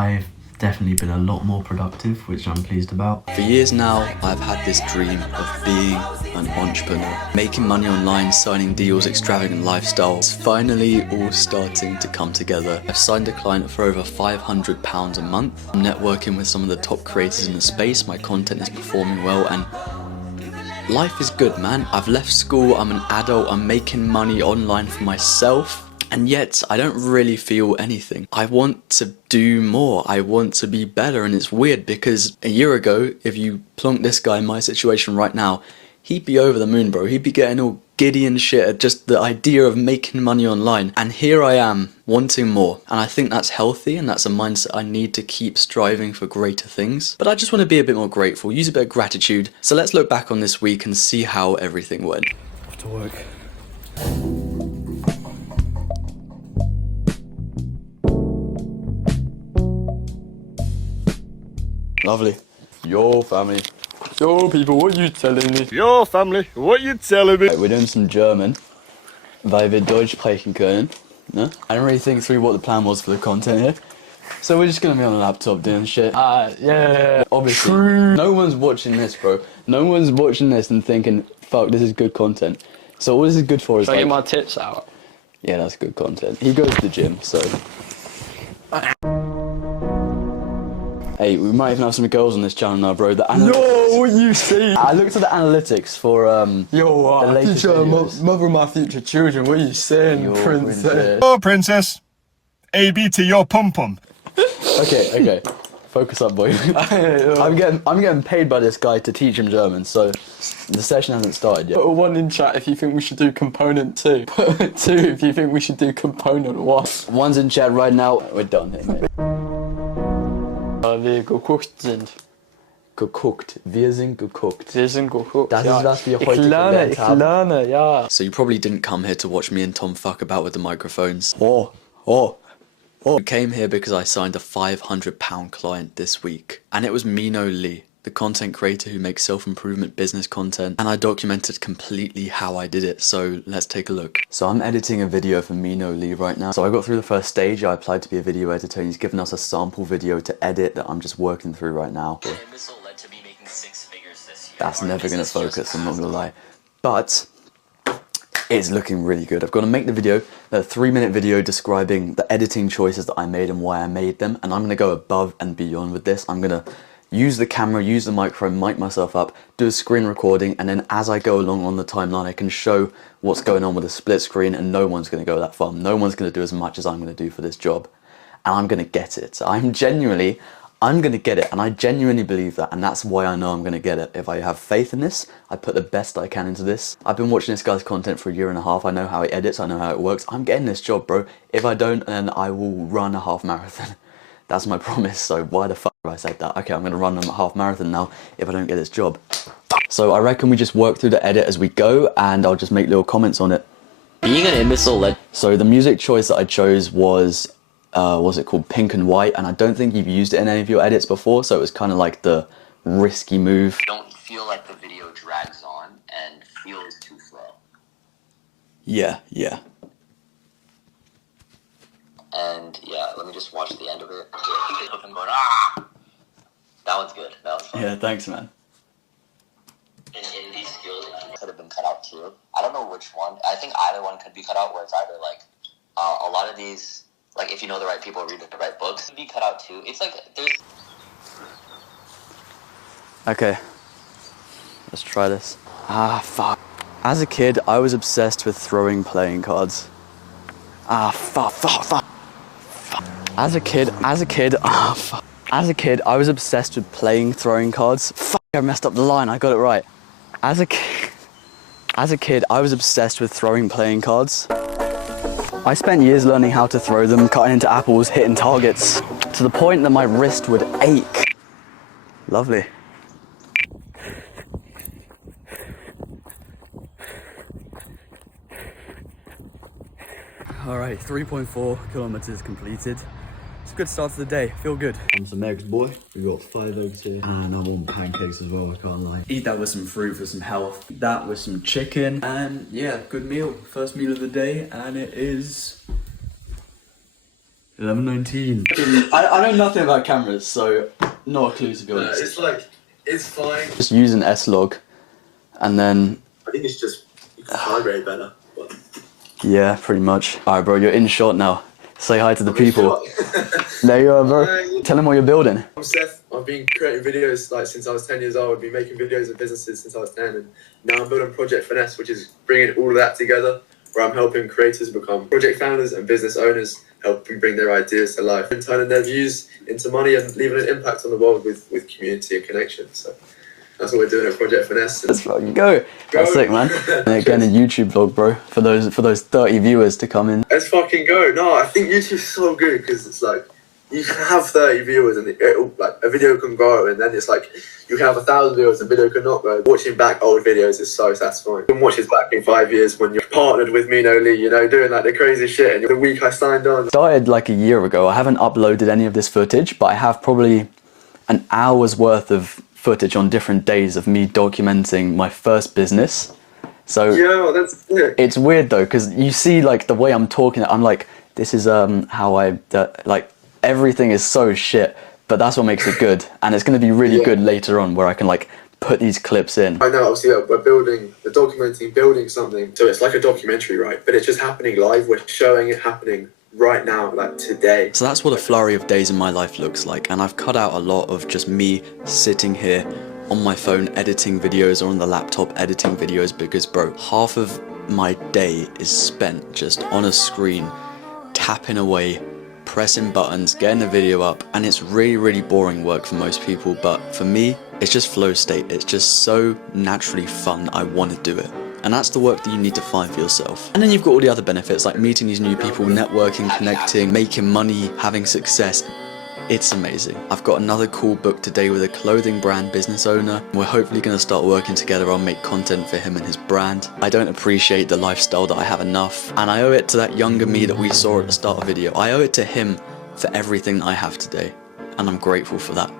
I've definitely been a lot more productive, which I'm pleased about. For years now, I've had this dream of being an entrepreneur, making money online, signing deals, extravagant lifestyle. It's finally all starting to come together. I've signed a client for over £500 a month. I'm networking with some of the top creators in the space. My content is performing well and life is good, man. I've left school, I'm an adult, I'm making money online for myself. And yet, I don't really feel anything. I want to do more. I want to be better. And it's weird because a year ago, if you plonk this guy in my situation right now, he'd be over the moon, bro. He'd be getting all giddy and shit at just the idea of making money online. And here I am, wanting more. And I think that's healthy and that's a mindset I need to keep striving for greater things. But I just want to be a bit more grateful, use a bit of gratitude. So let's look back on this week and see how everything went. Off to work. Lovely. Yo, family. Yo, people, what are you telling me? Yo, family, what you telling me? Right, we're doing some German. Weil wir Deutsch sprechen können. No? I didn't really think through what the plan was for the content here. So we're just gonna be on a laptop doing shit. Yeah. Obviously, no one's watching this, bro. No one's watching this and thinking, fuck, this is good content. So all this is good for is Should I like... get my tits out? Yeah, that's good content. He goes to the gym, so... Hey, we might even have some girls on this channel now, bro. The Yo, what you see? I looked at the analytics for Yo, the latest future videos. mother of my future children. What are you saying, Yo, princess? Oh, princess. AB to your pum pum. Okay. Focus up, boy. I'm getting paid by this guy to teach him German, so the session hasn't started yet. Put a 1 in chat if you think we should do component 2. Put a 2 if you think we should do component 1. One's in chat right now. We're done here, mate. Wir geguckt sind. Geguckt. Wir sind geguckt. Wir sind geguckt. Das ja. ist, was wir heute gelernt haben. Ich lerne, ja. So you probably didn't come here to watch me and Tom fuck about with the microphones. You came here because I signed a £500 client this week. And it was Mino Lee, the content creator who makes self-improvement business content. And I documented completely how I did it. So let's take a look. So I'm editing a video for Mino Lee right now. So I got through the first stage. I applied to be a video editor. He's given us a sample video to edit that I'm just working through right now. This will lead to me making 6 figures this year. That's never going to focus, I'm not going to lie. But it's looking really good. I've got to make the video, a 3-minute video describing the editing choices that I made and why I made them. And I'm going to go above and beyond with this. I'm going to use the camera, use the microphone, mic myself up, do a screen recording, and then as I go along on the timeline, I can show what's going on with a split screen, and no one's going to go that far. No one's going to do as much as I'm going to do for this job. And I'm going to get it. I'm going to get it, and I genuinely believe that, and that's why I know I'm going to get it. If I have faith in this, I put the best I can into this. I've been watching this guy's content for a year and a half. I know how he edits, I know how it works. I'm getting this job, bro. If I don't, then I will run a half marathon. That's my promise, so why the fuck have I said that? Okay, I'm going to run a half marathon now if I don't get this job. So I reckon we just work through the edit as we go, and I'll just make little comments on it. Being an imbecile So the music choice that I chose was... what's it called, Pink and White, and I don't think you've used it in any of your edits before, so it was kind of like the risky move. don't feel like the video drags on and feels too slow. Yeah. And yeah, let me just watch the end of it. Of him going, that one's good. That was fun. Yeah, thanks, man. In these skills could have been cut out too. I don't know which one. I think either one could be cut out, where it's either like a lot of these, like if you know the right people, read the right books, could be cut out too. It's like there's... Okay, let's try this. Fuck. As a kid, I was obsessed with throwing playing cards. Fuck. As a kid, fuck. As a kid, I was obsessed with throwing cards. Fuck, I messed up the line, I got it right. As a kid, I was obsessed with throwing playing cards. I spent years learning how to throw them, cutting into apples, hitting targets, to the point that my wrist would ache. Lovely. Alright, 3.4 kilometers completed. It's a good start to the day, feel good. I'm some eggs, boy. We got 5 eggs here. And I'm on pancakes as well, I can't lie. Eat that with some fruit for some health. Eat that with some chicken. And yeah, good meal. First meal of the day, and it is 11:19. I know nothing about cameras, so not a clue to be honest. It's like, it's fine. Just use an S-Log, and then I think it's just, you can calibrate better. But yeah, pretty much. Alright bro, you're in shot now. Say hi to the people. There you are bro. Hi. Tell them what you're building. I'm Seth. I've been creating videos like since I was 10 years old. I've been making videos of businesses since I was 10, and now I'm building Project Finesse, which is bringing all of that together, where I'm helping creators become project founders and business owners, helping bring their ideas to life and turning their views into money and leaving an impact on the world with community and connection. So that's what we're doing at Project Finesse. Let's fucking go. That's sick, man. And again, a YouTube vlog, bro, for those 30 viewers to come in. Let's fucking go. No, I think YouTube's so good because it's like you can have 30 viewers and like a video can grow, and then it's like you can have 1,000 viewers and a video cannot grow. Watching back old videos is so satisfying. You can watch this back in 5 years when you're partnered with Mino Lee, you know, doing like the crazy shit, and the week I signed on. Started like a year ago. I haven't uploaded any of this footage, but I have probably an hour's worth of footage on different days of me documenting my first business. So Yeah, that's it. it's weird though, because you see like the way I'm talking, I'm like, this is how I like everything is so shit, but that's what makes it good, and it's going to be really good later on where I can like put these clips in. I know, obviously, we're building something, so it's like a documentary, right? But it's just happening live. We're showing it happening right now, like today. So that's what a flurry of days in my life looks like, and I've cut out a lot of just me sitting here on my phone editing videos or on the laptop editing videos, because bro, half of my day is spent just on a screen tapping away, pressing buttons, getting the video up, and it's really boring work for most people, but for me it's just flow state. It's just so naturally fun. I want to do it. And that's the work that you need to find for yourself. And then you've got all the other benefits like meeting these new people, networking, connecting, making money, having success. It's amazing. I've got another call booked today with a clothing brand business owner. We're hopefully going to start working together. I'll make content for him and his brand. I don't appreciate the lifestyle that I have enough, and I owe it to that younger me that we saw at the start of the video. I owe it to him for everything I have today, and I'm grateful for that.